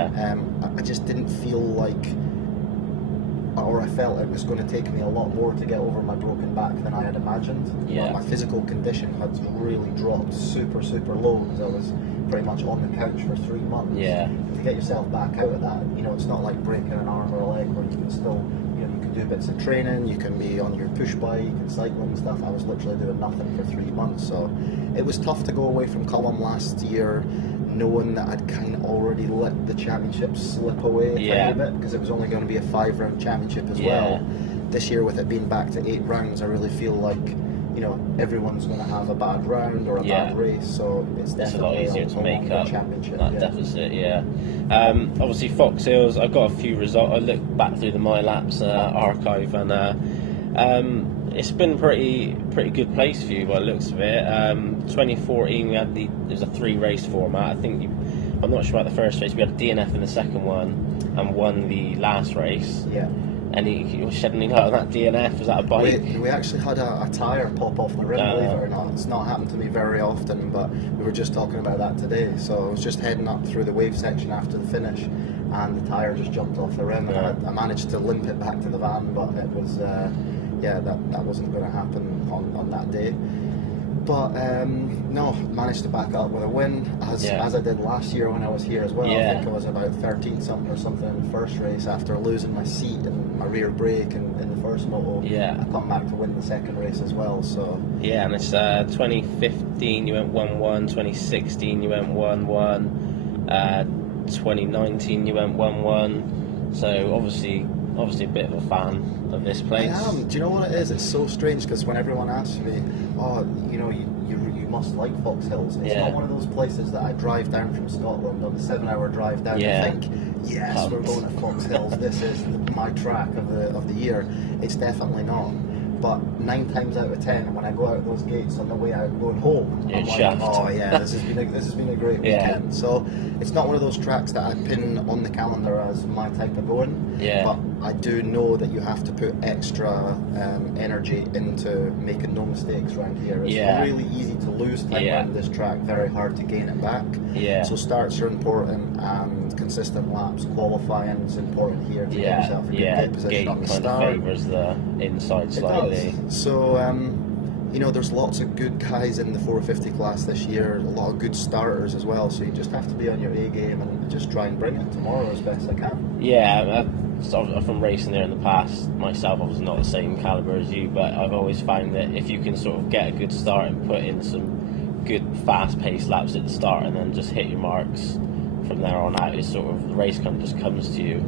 I just didn't feel like, or I felt it was going to take me a lot more to get over my broken back than I had imagined. My physical condition had really dropped super low, because I was pretty much on the couch for 3 months. To get yourself back out of that, it's not like breaking an arm or a leg where you can still, you can do bits of training, you can be on your push bike and cycling and stuff. I was literally doing nothing for 3 months, so it was tough to go away from Cullum last year knowing that I'd kind of already let the championship slip away a tiny bit, because it was only going to be a 5-round championship as well. This year, with it being back to 8 rounds, I really feel like everyone's going to have a bad round or a bad race, so it's definitely a lot easier to make up championship, that deficit. Obviously Foxhills, I've got a few results. I looked back through the My Laps archive, and it's been pretty good place for you by the looks of it. 2014 we had there's a 3-race format. I'm not sure about the first race. We had a DNF in the second one and won the last race. And you were shedding any light on that DNF? Was that a bike? We actually had a tyre pop off the rim, believe it or not. It's not happened to me very often, but we were just talking about that today. So I was just heading up through the wave section after the finish, and the tyre just jumped off the rim, and I managed to limp it back to the van, but it was, that wasn't going to happen on that day. But no, managed to back up with a win, as I did last year when I was here as well. I think I was about 13 something or something in the first race after losing my seat and my rear brake in the first moto. I come back to win the second race as well. So and it's 2015 you went 1-1, 2016 you went 1-1, 2019 you went 1-1. So obviously a bit of a fan of this place. I am. Do you know what it is? It's so strange, because when everyone asks me, you must like Foxhills, it's not one of those places that I drive down from Scotland on the 7-hour drive down and think, yes, we're going to Foxhills, this is my track of the year. It's definitely not. But 9 times out of 10, when I go out those gates on the way out going home, I'm like, oh yeah, this has been a great weekend. So it's not one of those tracks that I pin on the calendar as my type of going. But I do know that you have to put extra energy into making no mistakes around here. It's really easy to lose time around this track, very hard to gain it back. So starts are important, and consistent laps, qualifying is important here to get yourself a good gate position on the start. Favours the inside slightly. So there's lots of good guys in the 450 class this year, a lot of good starters as well, so you just have to be on your A game and just try and bring it tomorrow as best I can. From racing there in the past myself, I was not the same calibre as you, but I've always found that if you can sort of get a good start and put in some good fast-paced laps at the start and then just hit your marks from there on out, it's sort of the race just comes to you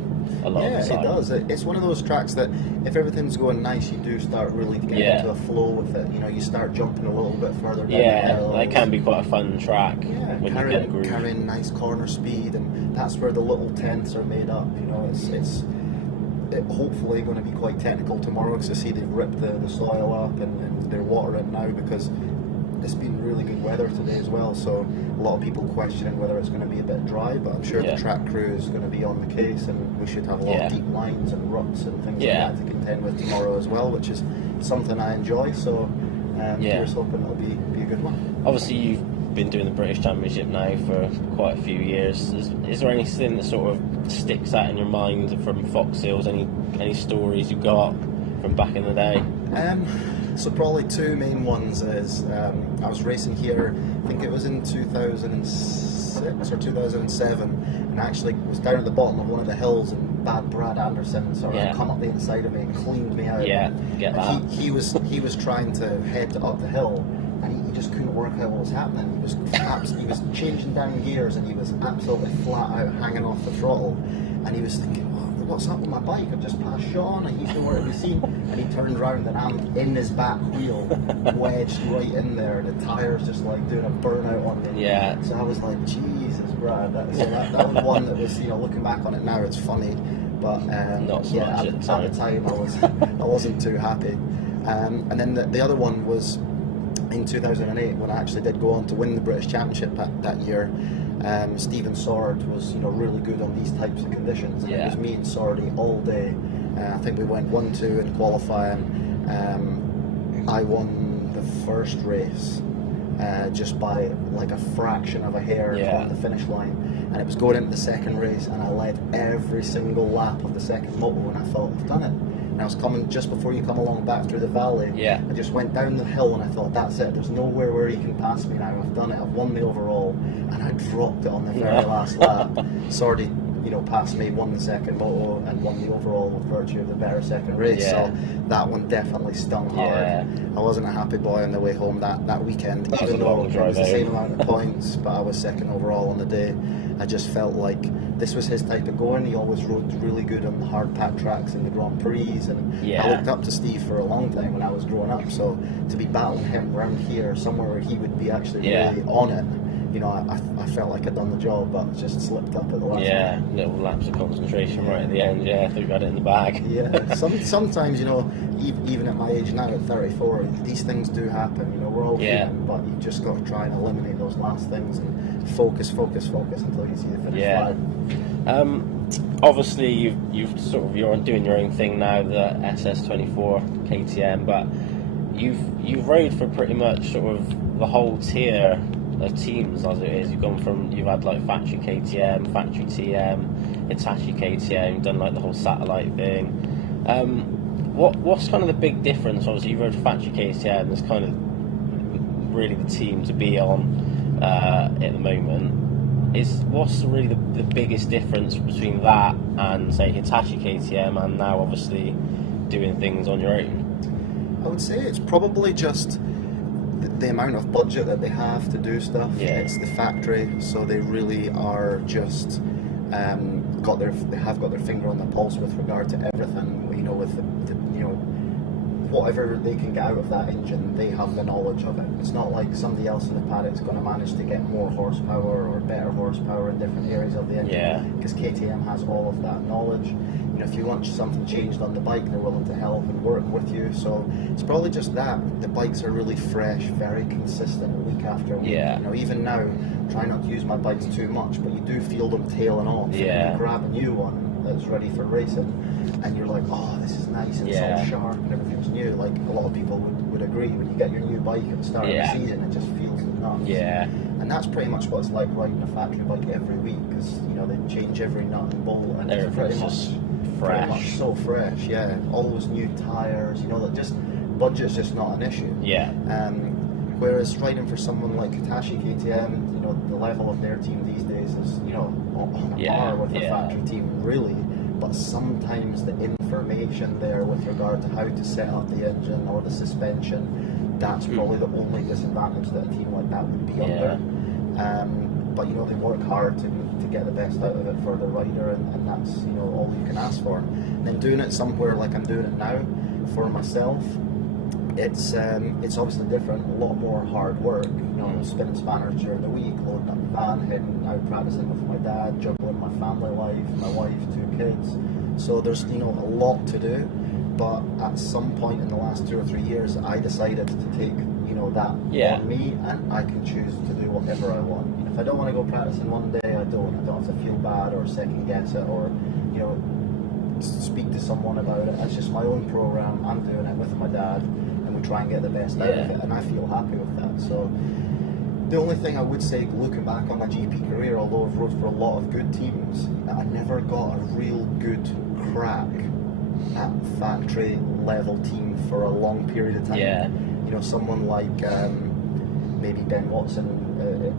a lot of the time. It does. It's one of those tracks that if everything's going nice, you do start really getting into a flow with it. You start jumping a little bit further down the hill. It can be quite a fun track when you get a groove. Carrying nice corner speed, and that's where the little tenths are made up. It's hopefully going to be quite technical tomorrow, because I see they've ripped the soil up and they're watering it now, because it's been really good weather today as well, so a lot of people questioning whether it's going to be a bit dry, but I'm sure the track crew is going to be on the case, and we should have a lot of deep lines and ruts and things like that to contend with tomorrow as well, which is something I enjoy, so here's hoping it'll be a good one. Obviously you've been doing the British Championship now for quite a few years. Is there anything that sort of sticks out in your mind from Foxhills, any stories you got from back in the day? So probably 2 main ones is I was racing here, I think it was in 2006 or 2007, and actually was down at the bottom of one of the hills, and bad Brad Anderson sort of come up the inside of me and cleaned me out. Get that. He was trying to head up the hill, and he just couldn't work out what was happening. He was changing down gears, and he was absolutely flat out hanging off the throttle, and he was thinking, what's up with my bike? I've just passed Shaun, and he's nowhere to be seen. And he turned around, and I'm in his back wheel, wedged right in there. The tyre's just like doing a burnout on me. So I was like, Jesus, Brad. That was one that was, looking back on it now, it's funny, but not so much at the time I wasn't too happy. And then the other one was in 2008, when I actually did go on to win the British Championship that year. Stephen Sword was really good on these types of conditions, and it was me and Swordy all day. I think we went 1-2 in qualifying. I won the first race just by like a fraction of a hair on the finish line. and it was going into the second race, and I led every single lap of the second moto, and I thought, I've done it. And I was coming just before you come along back through the valley. Yeah. I just went down the hill, and I thought, that's it. There's nowhere where you can pass me now. I've done it. I've won the overall, and I dropped it on the very last lap. Sorry, passed me, won the second moto, and won the overall with virtue of the better second race. So that one definitely stung hard. I wasn't a happy boy on the way home that weekend, even though it was the same amount of points, but I was second overall on the day. I just felt like this was his type of going. He always rode really good on the hard pack tracks in the Grand Prix, and I looked up to Steve for a long time when I was growing up. So to be battling him around here, somewhere where he would be actually really on it, I felt like I'd done the job, but just slipped up at the last minute. Little lapse of concentration right at the end. I thought you had it in the bag. Sometimes, even at my age now, at 34, these things do happen. We're all human, but you've just got to try and eliminate those last things and focus until you see the finish line. Obviously, you're doing your own thing now, the SS24 KTM, but you've rode for pretty much sort of the whole tier of teams as it is. You've had like factory KTM, factory TM, Hitachi KTM, you've done like the whole satellite thing. What's kind of the big difference? Obviously you rode factory KTM, that's kind of really the team to be on at the moment. What's really the biggest difference between that and say Hitachi KTM and now obviously doing things on your own? I would say it's probably just the amount of budget that they have to do stuff. It's the factory, so they really are just they have got their finger on the pulse with regard to everything. With the whatever they can get out of that engine, they have the knowledge of it. It's not like somebody else in the paddock is going to manage to get more horsepower or better horsepower in different areas of the engine. Because KTM has all of that knowledge. If you want something changed on the bike, they're willing to help and work with you. So it's probably just that. The bikes are really fresh, very consistent week after week. Even now, try not to use my bikes too much, but you do feel them tailing off. You grab a new one that's ready for racing, and you're like, oh, this is nice, and it's all sharp and everything's new. Like a lot of people would agree, when you get your new bike at the start of the season, it just feels nuts. And that's pretty much what it's like riding a factory bike every week, because they change every nut and bolt, and it's pretty much so fresh. Always new tires. That just budget's just not an issue. Whereas riding for someone like Hitachi KTM, the level of their team these days is on a par with the factory team, really. But sometimes the information there with regard to how to set up the engine or the suspension, that's probably the only disadvantage that a team like that would be under. But they work hard to get the best out of it for the rider, and that's all you can ask for. And then doing it somewhere like I'm doing it now for myself, it's obviously different, a lot more hard work. Spinning spanners during the week, loading up the van, heading out practicing with my dad, juggling my family life, my wife, 2 kids. So there's a lot to do. But at some point in the last 2 or 3 years, I decided to take that on me, and I can choose to do whatever I want. If I don't want to go practicing one day, I don't have to feel bad or second guess it or speak to someone about it. It's just my own program. I'm doing it with my dad, and we try and get the best out of it, and I feel happy with that. So the only thing I would say, looking back on my GP career, although I've rode for a lot of good teams, I never got a real good crack at factory level team for a long period of time. Someone like maybe Ben Watson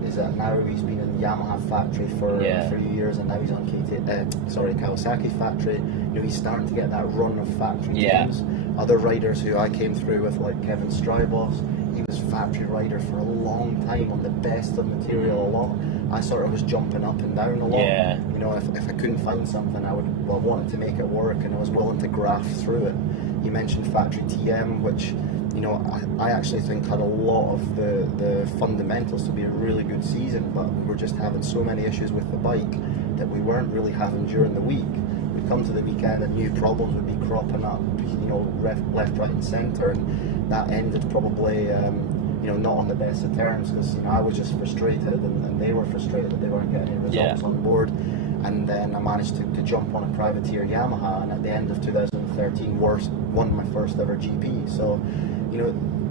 is that now. He's been in the Yamaha factory for 3 years, and now he's on Kawasaki factory. He's starting to get that run of factory teams. Other riders who I came through with, like Kevin Strybos, he was factory rider for a long time on the best of material a lot. I sort of was jumping up and down a lot. If I couldn't find something, I wanted to make it work, and I was willing to graft through it. You mentioned factory TM, which I actually think had a lot of the fundamentals to be a really good season, but we were just having so many issues with the bike that we weren't really having during the week. We'd come to the weekend and new problems would be cropping up, left, right and centre, and that ended probably not on the best of terms, because I was just frustrated and they were frustrated that they weren't getting any results on board. And then I managed to jump on a privateer Yamaha, and at the end of 2013 won my first ever GP. So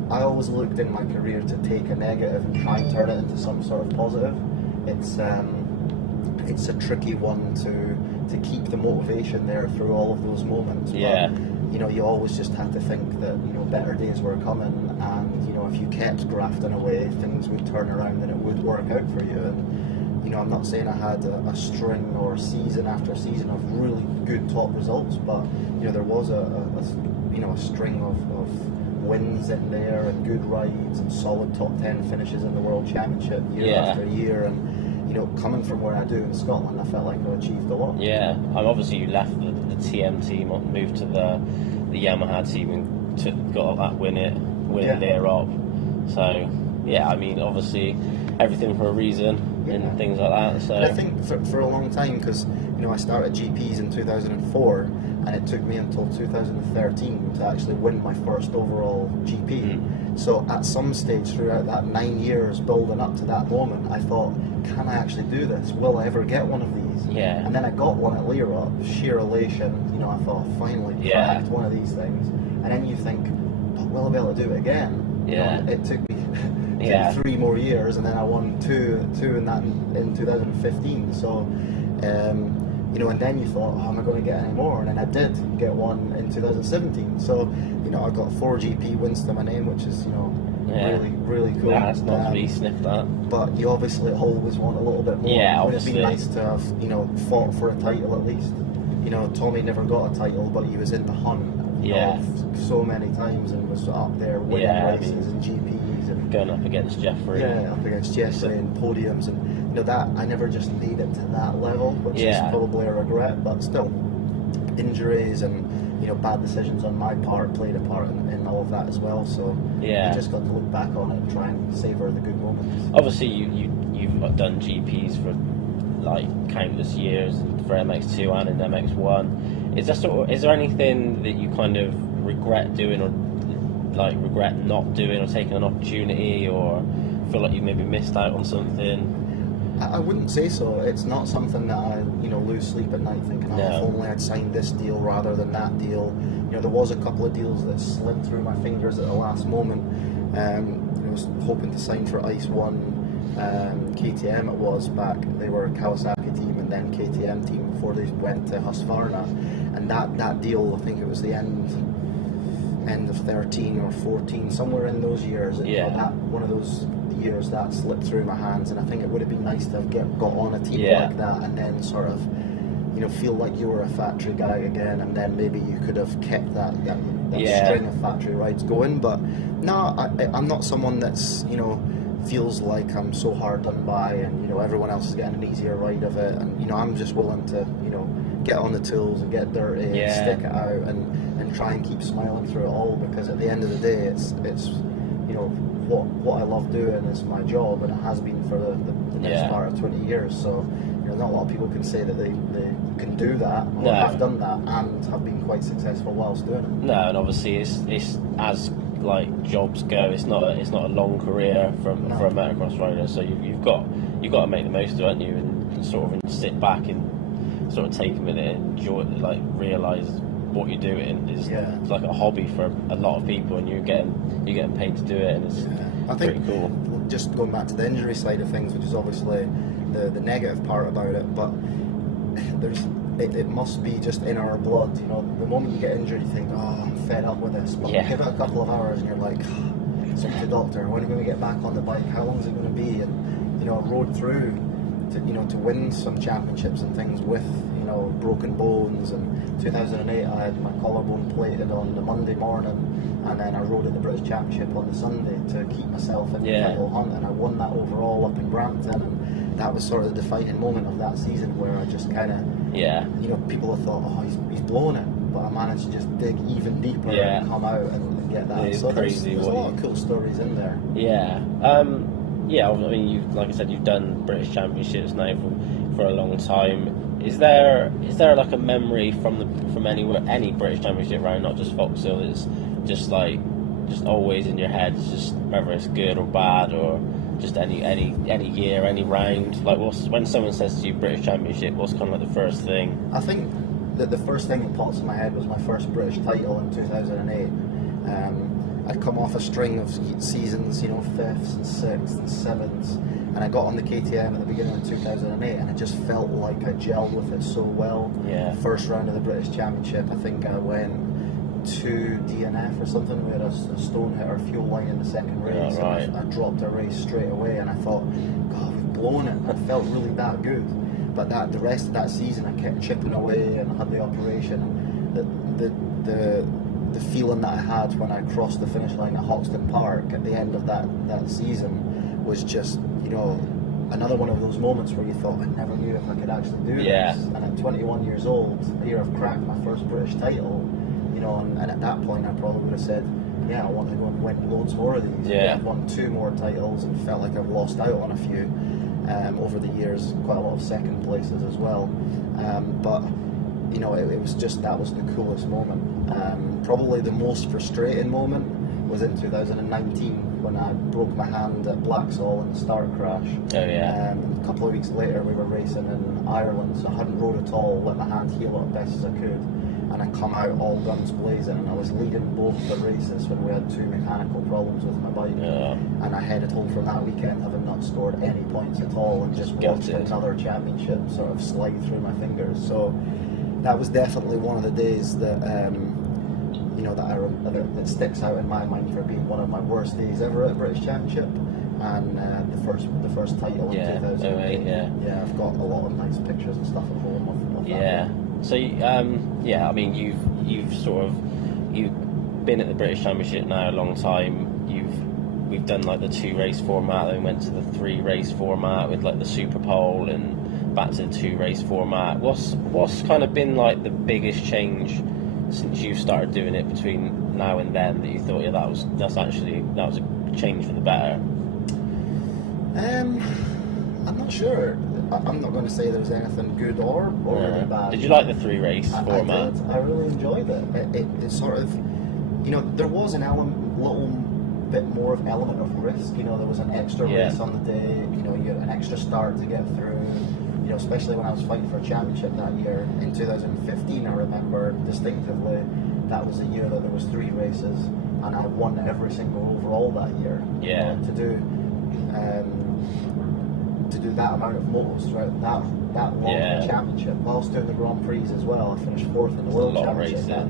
I always looked in my career to take a negative and try and turn it into some sort of positive. It's it's a tricky one to keep the motivation there through all of those moments. Yeah. But, you know, you always just had to think that, you know, better days were coming, and, you know, if you kept grafting away, things would turn around and it would work out for you. And, you know, I'm not saying I had a string or season after season of really good top results, but, you know, there was a string of wins in there, and good rides, and solid top 10 finishes in the World Championship year after year. And, you know, coming from where I do in Scotland, I felt like I achieved a lot. Yeah, obviously you left the TM team, moved to the Yamaha team, and got that win there up. So yeah, I mean, obviously everything for a reason and things like that. So and I think for a long time, because, you know, I started GPs in 2004, and it took me until 2013 to actually win my first overall GP. So at some stage throughout that 9 years building up to that moment, I thought, can I actually do this? Will I ever get one of these? Yeah. And then I got one at Lear, sheer elation. You know, I thought, finally cracked one of these things. And then you think, but will I be able to do it again? Yeah. You know, it took me 3 more years, and then I won two in 2015. So, you know, and then you thought, oh, am I going to get any more? And then I did get one in 2017. So, you know, I got 4 GP wins to my name, which is, you know, really, really cool. Yeah, it's not to be sniffed at. But you obviously always want a little bit more. Yeah, it would have obviously. been nice to have, you know, fought for a title at least. You know, Tommy never got a title, but he was in the hunt. So many times, and was up there winning races and GPs and going up against Jeffrey. Yeah, up against Jeffrey and podiums, and, you know, that I never just made it to that level, which is probably a regret. But still, injuries and, you know, bad decisions on my part played a part in all of that as well. So you just got to look back on it and try and savour the good moments. Obviously, you've done GPs for like countless years for MX2 and in MX1. Is there anything that you kind of regret doing, or like regret not doing, or taking an opportunity, or feel like you maybe missed out on something? I wouldn't say so. It's not something that I, you know, lose sleep at night thinking, if only I'd signed this deal rather than that deal. You know, there was a couple of deals that slipped through my fingers at the last moment. I was hoping to sign for Ice 1, KTM it was back. They were a Kawasaki team and then KTM team before they went to Husqvarna. And that deal, I think it was the end of 13 or 14, somewhere in those years. You know, that one of those years that slipped through my hands, and I think it would have been nice to have got on a team like that, and then sort of, you know, feel like you were a factory guy again, and then maybe you could have kept that string of factory rides going. But no, I'm not someone that's, you know, feels like I'm so hard done by, and, you know, everyone else is getting an easier ride of it, and, you know, I'm just willing to, you know, get on the tools and get dirty and stick it out and try and keep smiling through it all, because at the end of the day, it's you know, what I love doing is my job, and it has been for the next part of 20 years. So, you know, not a lot of people can say that they can do that or have done that and have been quite successful whilst doing it. No, and obviously it's as like jobs go, it's not a long career for a motocross rider. So you've got to make the most of it, haven't you, and sort of sit back and sort of take a minute and enjoy, like realise what you're doing is like a hobby for a lot of people, and you're getting paid to do it, and it's pretty cool. Just going back to the injury side of things, which is obviously the negative part about it, but it must be just in our blood. You know, the moment you get injured, you think, oh, I'm fed up with this. But give it a couple of hours, and you're like, speak to the doctor. When are we going to get back on the bike? How long is it going to be? And, you know, I rode through to win some championships and things with, you know, broken bones. And 2008, I had my collarbone plated on the Monday morning, and then I rode at the British Championship on the Sunday to keep myself in the title hunt, and I won that overall up in Brampton. And that was sort of the defining moment of that season, where I just kind of, you know, people have thought, oh, he's blown it, but I managed to just dig even deeper and come out and get that. It's so crazy. There's a lot of cool stories in there. I mean, like I said, you've done British Championships now for a long time. Is there like a memory from any British Championship round, not just Foxhill, that's just always in your head? It's just whether it's good or bad, or just any year, any round. Like, when someone says to you British Championship, what's kind of like the first thing? I think that the first thing that pops in my head was my first British title in 2008. I'd come off a string of seasons, 5ths and 6ths and 7ths, and I got on the KTM at the beginning of 2008, and I just felt like I gelled with it so well. Yeah. First round of the British Championship, I think I went to DNF or something. We had a stone hit our fuel line in the second race. Yeah, right. And I dropped a race straight away, and I thought, God, we've blown it. I felt really that good. But the rest of that season, I kept chipping away, and I had the operation. The feeling that I had when I crossed the finish line at Hoxton Park at the end of that season was just, another one of those moments where you thought, I never knew if I could actually do this. And at 21 years old, here I've cracked my first British title, and at that point I probably would have said, I want to go and win loads more of these. Yeah. I've won 2 more titles and felt like I've lost out on a few over the years, quite a lot of second places as well. But it was just, that was the coolest moment. Probably the most frustrating moment was in 2019 when I broke my hand at Blacksall in the start crash. Oh yeah. A couple of weeks later we were racing in Ireland, so I hadn't rode at all, let my hand heal up best as I could, and I come out all guns blazing, and I was leading both the races when we had 2 mechanical problems with my bike. And I headed home from that weekend having not scored any points at all, and just watched another championship sort of slide through my fingers. So that was definitely one of the days that that sticks out in my mind for being one of my worst days ever at British Championship, and the first title in 2008. Yeah, I've got a lot of nice pictures and stuff at home of that. So I mean, you've been at the British Championship now a long time. We've done like the 2 race format, then we went to the 3 race format with like the Super Pole, and back to the 2 race format. What's kind of been like the biggest change since you started doing it between now and then that you thought, that was a change for the better? I'm not sure. I'm not going to say there was anything good or really bad. Did you like the 3 race format? I did. I really enjoyed it. It sort of, there was an little bit more of element of risk. There was an extra race on the day. You had an extra start to get through. Especially when I was fighting for a championship that year in 2015, I remember distinctively that was a year that there was 3 races, and I won every single overall that year. To do that amount of motos, right? That long of a championship, whilst doing the Grand Prix as well. I finished 4th in the World Championship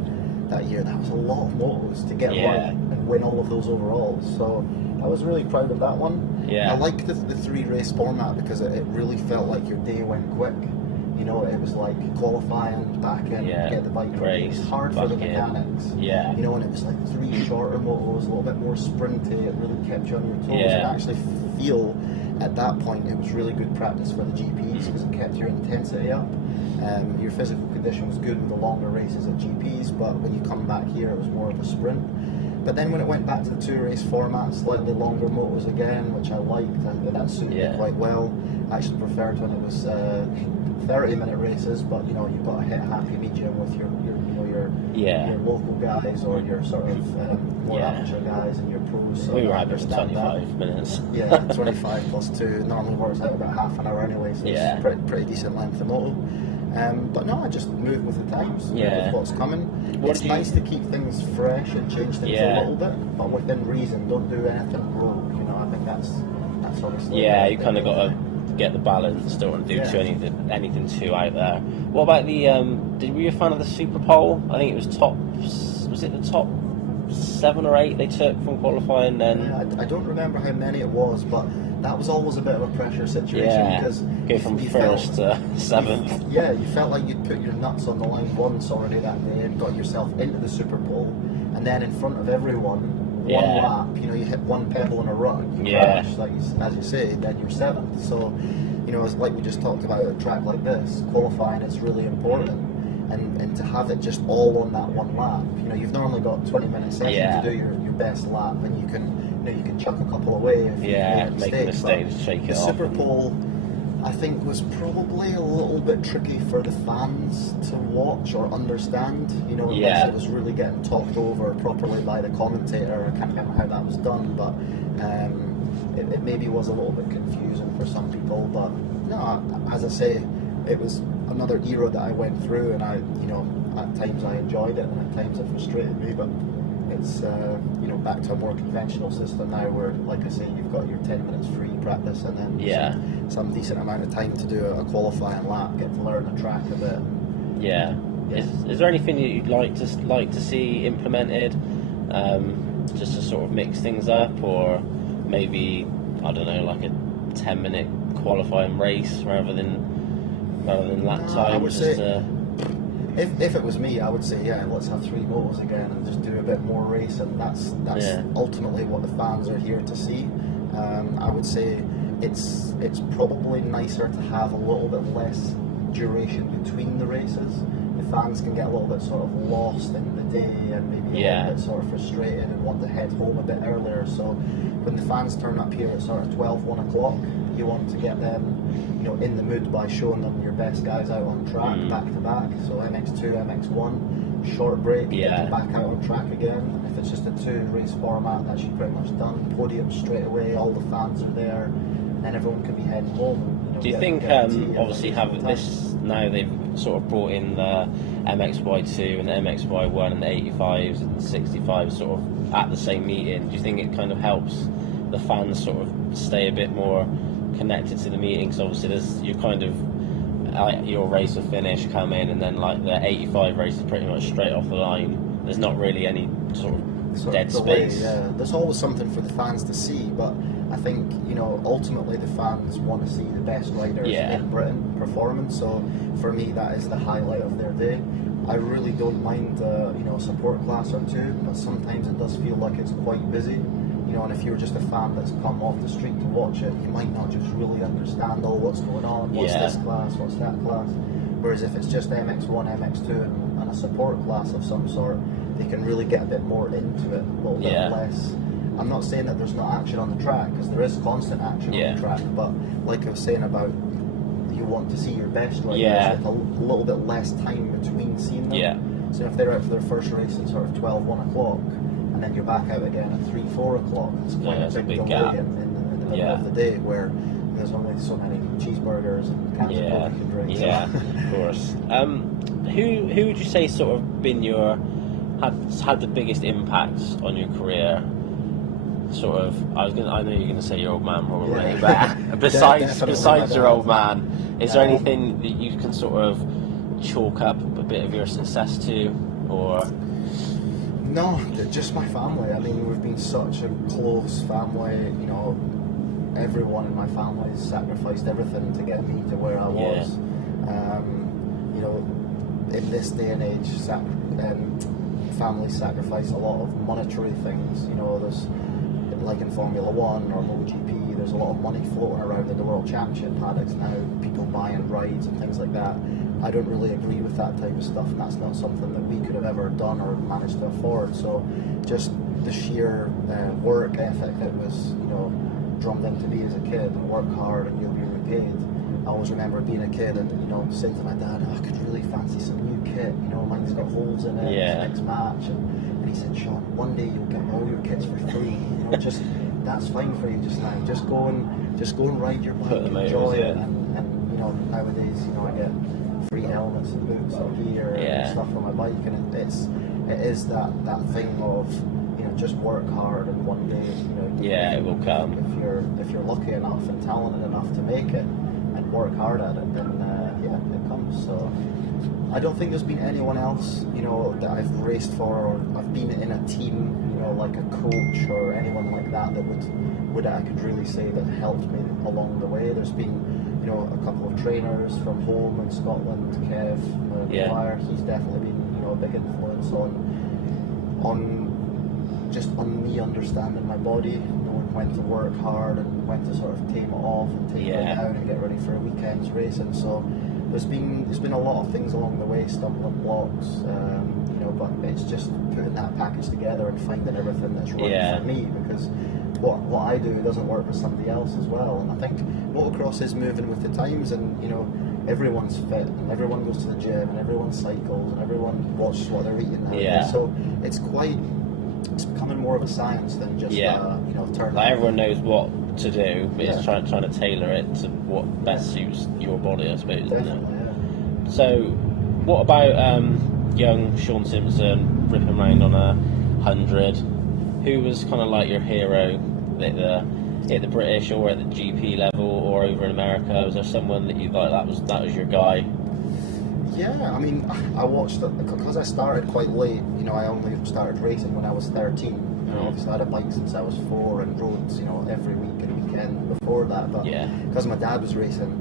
that year. That was a lot of motos to get right and win all of those overalls. So I was really proud of that one. I liked the 3 race format because it really felt like your day went quick. It was like qualifying, back in, get the bike ready. It was hard for the mechanics. And it was like 3 shorter motos, a little bit more sprinty. It really kept you on your toes. And actually feel at that point it was really good practice for the GPs because it kept your intensity up. Your physical condition was good with the longer races at GPs, but when you come back here it was more of a sprint. But then when it went back to the 2 race format, slightly longer motos again, which I liked, and that suited me quite well. I actually preferred when it was 30-minute races, but you've got to hit a happy medium with your local guys or your sort of more amateur guys and your pros. So we were having 25 minutes. 25 plus 2 normally works out about half an hour anyway, so it's pretty decent length of moto. But no, I just move with the times, with what's coming. It's nice to keep things fresh and change things a little bit, but within reason. Don't do anything rogue. I think that's obviously. You kind of got to get the balance. Don't want to do anything too out there. What about the? Were you a fan of the Super Pole? I think it was top. Was it the top 7 or 8 they took from qualifying then? I don't remember how many it was, but that was always a bit of a pressure situation because go from 1st to 7th. You felt like you'd put your nuts on the line once already that day and got yourself into the Super Bowl, and then in front of everyone, one lap, you hit one pebble in a rut, you crash, as you say, then you're 7th. So, it's like we just talked about at a track like this, qualifying is really important. And to have it just all on that one lap, you've normally got 20-minute session to do your best lap, and you can chuck a couple away if you make a mistake, shake it off. The Super Bowl, I think, was probably a little bit tricky for the fans to watch or understand. Unless it was really getting talked over properly by the commentator. I can't remember how that was done, but it maybe was a little bit confusing for some people. But no, as I say, it was another era that I went through, and at times I enjoyed it, and at times it frustrated me. But it's back to a more conventional system now, where, like I say, you've got your 10 minutes free practice, and then some decent amount of time to do a qualifying lap, get to learn the track a bit. Yeah. Is there anything that you'd like to see implemented, just to sort of mix things up, or maybe, I don't know, like a 10-minute qualifying race rather than lap time? I would say, if it was me, I would say, let's have 3 motos again and just do a bit more racing. That's ultimately what the fans are here to see. I would say it's probably nicer to have a little bit less duration between the races. The fans can get a little bit sort of lost in the day and maybe a little bit sort of frustrated and want to head home a bit earlier. So when the fans turn up here at sort of 12, 1 o'clock, you want to get them in the mood by showing them your best guys out on track back to back. So MX2, MX1, short break, get them back out on track again. If it's just a 2-race format, that's pretty much done. Podium straight away, all the fans are there, and then everyone can be heading home. Do you think, obviously, have this now, they've sort of brought in the MXY2 and the MXY1 and the 85s and 65s sort of at the same meeting? Do you think it kind of helps the fans sort of stay a bit more connected to the meetings? Obviously, there's your race will finish, come in, and then like the 85 race is pretty much straight off the line. There's not really any sort of dead space. There's always something for the fans to see, but I think ultimately the fans want to see the best riders in Britain performing. So for me, that is the highlight of their day. I really don't mind a support class or 2, but sometimes it does feel like it's quite busy. And if you're just a fan that's come off the street to watch it, you might not just really understand what's going on, what's this class, what's that class. Whereas if it's just MX1, MX2 and a support class of some sort, they can really get a bit more into it, a little bit less. I'm not saying that there's no action on the track, because there is constant action on the track, but like I was saying about, you want to see your best riders with a little bit less time between seeing them. So if they're out for their first race at sort of 12, 1 o'clock, and then you're back out again at 3, 4 o'clock, it's quite a big delay in the middle of the day, where there's only so many cheeseburgers and cans of coffee you can drink. Of course. Who would you say sort of been had the biggest impact on your career? Sort of, I know you're going to say your old man probably, but besides your old man, is there anything that you can sort of chalk up a bit of your success to, or? No, just my family. I mean, we've been such a close family. Everyone in my family has sacrificed everything to get me to where I was. In this day and age, families sacrifice a lot of monetary things. There's, like in Formula 1 or MotoGP, there's a lot of money floating around in the World Championship paddocks now, people buying rides and things like that. I don't really agree with that type of stuff, and that's not something that we could have ever done or managed to afford. So just the sheer work ethic that was drummed into me as a kid, and work hard and you'll be repaid. I always remember being a kid and saying to my dad, I could really fancy some new kit, mine's got holes in it, it's next match, and he said, Shaun, one day you'll get all your kits for free, just that's fine for you just now, just go and ride your bike, enjoy it, and nowadays I get free helmets and boots and gear and stuff for my bike, and it is that thing of just work hard, and one day it will come. If you're lucky enough and talented enough to make it and work hard at it, then it comes. So I don't think there's been anyone else that I've raced for, or I've been in a team like a coach or anyone like that would I could really say that helped me along the way. There's been a couple of trainers from home in Scotland, Kev Dwyer, he's definitely been a big influence on me understanding my body, knowing when to work hard and when to sort of tame it off and take it down and get ready for a weekend's racing. So there's been a lot of things along the way, stumbling blocks, but it's just putting that package together and finding everything that's right for me, because what I do doesn't work for somebody else as well. And I think motocross is moving with the times, and everyone's fit and everyone goes to the gym and everyone cycles and everyone watches what they're eating now. So it's becoming more of a science than just turn. Like everyone knows what to do, but it's trying to tailor it to what best suits your body, I suppose. So what about young Shaun Simpson ripping around on a 100. Who was kind of like your hero at the British or at the GP level or over in America? Was there someone that you like that was your guy? Yeah, I mean, I watched it because I started quite late. You know, I only started racing when I was 13. You know, obviously I had a bike since I was 4 and rode, you know, every week and weekend before that. But because my dad was racing,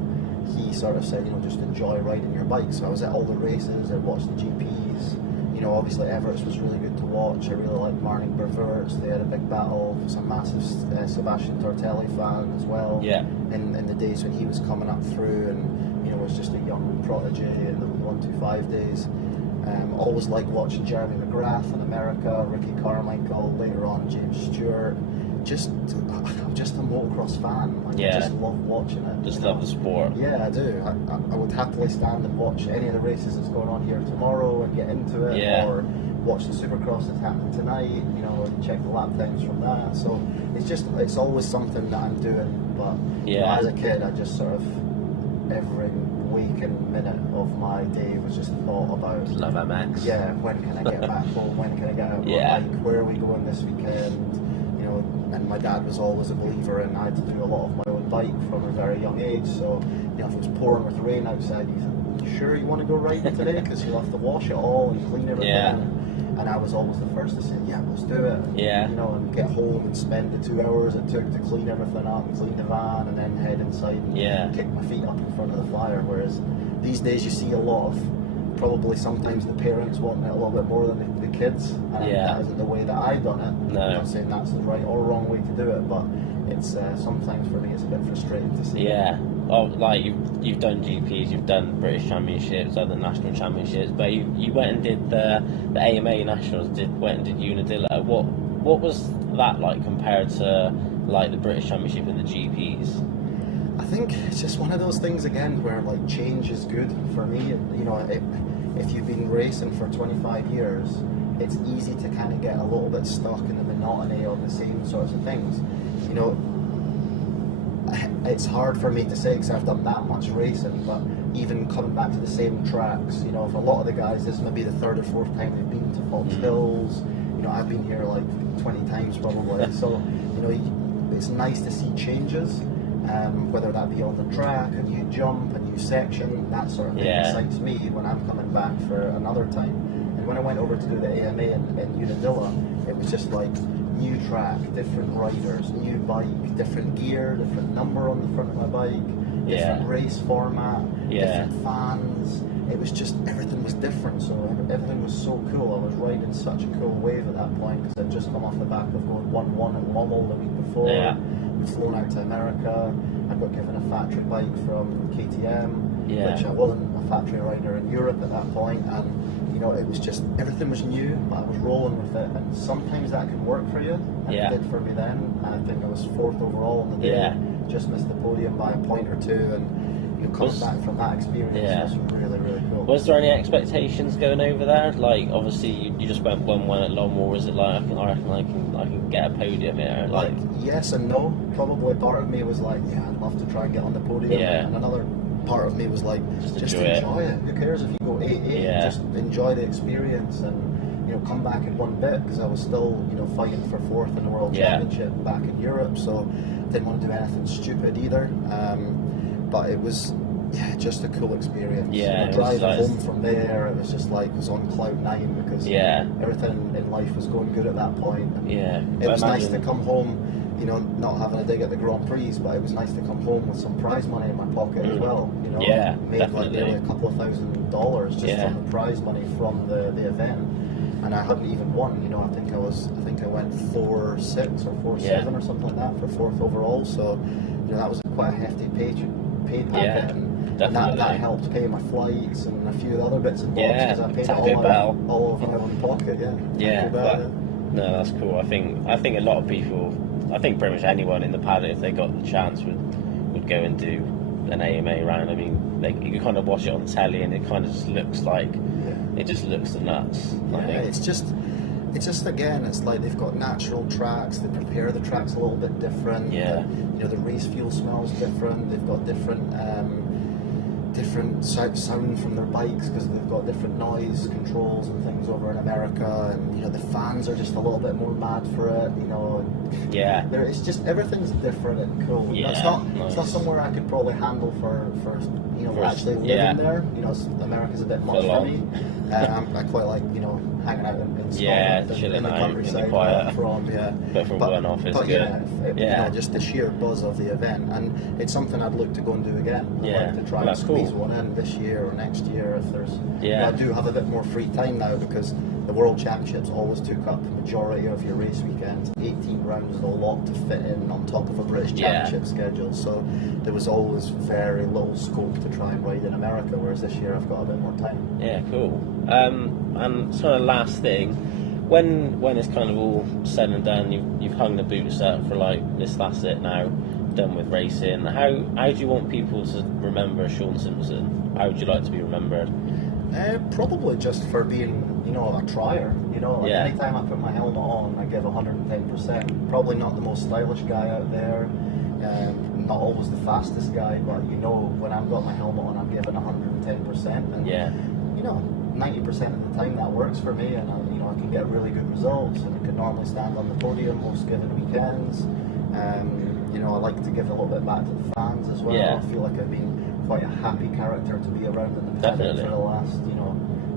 he sort of said, you know, just enjoy riding your bike. So I was at all the races, I watched the GPs. You know, obviously Everest was really good to watch. I really liked Marning Berverts. They had a big battle. I was a massive Sebastian Tortelli fan as well. Yeah. In the days when he was coming up through, and you know, was just a young prodigy in the 125 days. Always liked watching Jeremy McGrath in America, Ricky Carmichael, later on James Stewart. I'm just a motocross fan. Like, I just love watching it. Just love the sport. Yeah, I do. I would happily stand and watch any of the races that's going on here tomorrow and get into it, or watch the Supercross that's happening tonight, you know, and check the lap times from that. So it's always something that I'm doing. But you know, as a kid, I just sort of every waking minute of my day was just thought about Love MX. Yeah, when can I get back home? When can I get out my bike? Where are we going this weekend? You know, and my dad was always a believer, and I had to do a lot of my own bike from a very young age. So, you know, if it was pouring with rain outside, you think, you sure you want to go riding today? Because you'll have to wash it all and clean everything. Yeah. And I was always the first to say, yeah, let's do it. And, you know, and get home and spend the 2 hours it took to clean everything up, and clean the van, and then head inside and kick my feet up in front of the fire. Whereas these days you see a lot of, probably sometimes the parents wanting it a little bit more than the kids. And that isn't the way that I've done it. No. I'm not saying that's the right or wrong way to do it, but it's sometimes for me it's a bit frustrating to see. Yeah. Oh, like you've done GPs, you've done British Championships, other national championships, but you went and did the AMA Nationals, went and did Unadilla. What was that like compared to like the British Championship and the GPs? I think it's just one of those things again where like change is good for me. You know, if you've been racing for 25 years, it's easy to kind of get a little bit stuck in the monotony of the same sorts of things. You know, it's hard for me to say because I've done that much racing, but even coming back to the same tracks, you know, for a lot of the guys, this may be the 3rd or 4th time they've been to Foxhills. You know, I've been here like 20 times probably. So, you know, it's nice to see changes, whether that be on the track, a new jump, a new section, that sort of thing excites me when I'm coming back for another time. And when I went over to do the AMA in Unadilla, it was just like new track, different riders, new bike, different gear, different number on the front of my bike, different race format, different fans. It was just, everything was different, so everything was so cool. I was riding such a cool wave at that point because I'd just come off the back of going 1-1 in Lommel the week before. We'd flown out to America. I got given a factory bike from KTM, which I wasn't a factory rider in Europe at that point, and you know, it was just, everything was new, but I was rolling with it, and sometimes that can work for you, and it did for me then. I think I was 4th overall on the day, just missed the podium by a point or two, and you know, coming back from that experience was really, really cool. Was there any expectations going over there? Like, obviously, you just went 1-1 at Lommel. Was it like, I reckon I can get a podium here? Like, yes and no. Probably part of me was like, yeah, I'd love to try and get on the podium, and another part of me was like, just enjoy it. Who cares if you go 8-8? Just enjoy the experience and, you know, come back in one bit, because I was still, you know, fighting for 4th in the World Championship back in Europe, so didn't want to do anything stupid either. But it was just a cool experience. Driving home from there, it was just like, it was on cloud 9 because everything in life was going good at that point. And it was nice to come home, you know, not having a dig at the Grand Prix, but it was nice to come home with some prize money in my pocket as well. You know, made definitely. like nearly a couple of $1,000 just from the prize money from the event. And I hadn't even won, you know, I think I went 4-6 or 4-7 or something like that for 4th overall. So, you know, that was quite a hefty paid packet, and that helped pay my flights and a few other bits and bobs, because I paid it all of my own pocket. No, that's cool. I think a lot of people, I think pretty much anyone in the paddock, if they got the chance, would go and do an AMA round. I mean, you kind of watch it on telly, and it kind of just looks like it just looks nuts. I think. It's just again, it's like they've got natural tracks. They prepare the tracks a little bit different. You know, the race fuel smells different. They've got different different sound from their bikes because they've got different noise controls and things over in America, and you know the fans are just a little bit more mad for it. You know, it's just everything's different and cool. Yeah, it's not somewhere I could probably handle for you know actually living there. You know, America's a bit much for me. I quite like hanging out in Scotland, in the countryside where I'm from. But for one off, it's good. You know, just the sheer buzz of the event, and it's something I'd look to go and do again. I'd like to try and squeeze one in this year or next year if there's. I do have a bit more free time now because the World Championships always took up the majority of your race weekends. 18 rounds is a lot to fit in on top of a British Championship schedule, so there was always very little scope to try and ride in America, whereas this year I've got a bit more time. Yeah, cool. And sort of last thing, when it's kind of all said and done, you've hung the boots up for like that's it now, done with racing. How do you want people to remember Shaun Simpson? How would you like to be remembered? Probably just for being, a trier. Anytime I put my helmet on, I give 110%. Probably not the most stylish guy out there, not always the fastest guy, but when I've got my helmet on, I'm giving 110%. And 90% of the time that works for me, and I can get really good results, and I can normally stand on the podium most given weekends. I like to give a little bit back to the fans as well. I feel like I've been quite a happy character to be around in the paddock for the last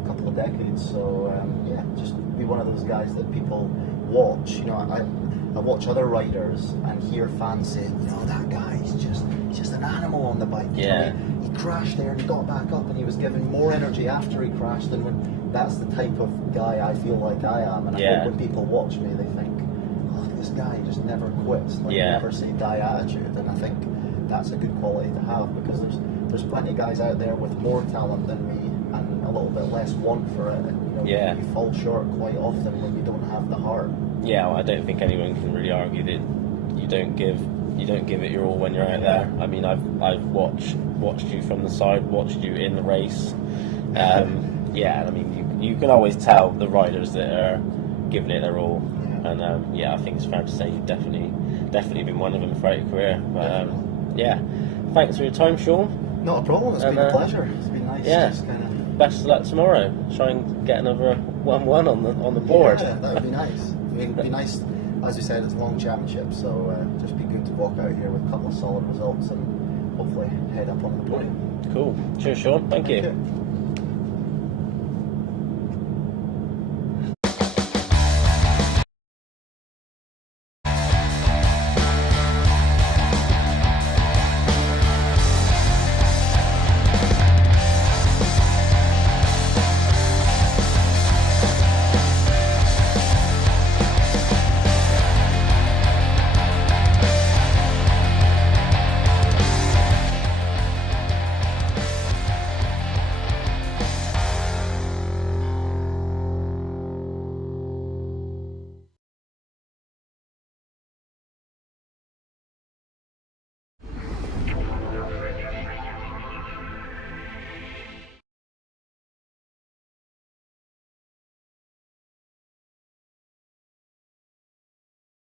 couple of decades. So just be one of those guys that people watch. I watch other riders and hear fans saying, that guy is just an animal on the bike. He crashed there and he got back up and he was given more energy after he crashed. And that's the type of guy I feel like I am. And I hope when people watch me, they think, this guy just never quits, never say die attitude. And I think that's a good quality to have, because there's plenty of guys out there with more talent than me and a little bit less want for it, and you fall short quite often when you don't have the heart. I don't think anyone can really argue that you don't give it your all when you're out there. I mean, I've watched you from the side, watched you in the race. I mean, you can always tell the riders that are giving it their all. And I think it's fair to say you've definitely been one of them throughout your career. But thanks for your time, Shaun. Not a problem. It's been a pleasure. It's been nice. Just best of luck tomorrow. Try and get another 1-1 on the board. Yeah, that would be nice. I mean, it'd be nice. As you said, it's a long championship, so just be good to walk out here with a couple of solid results and hopefully head up on the podium. Cool. Cheers, Shaun. Thank you.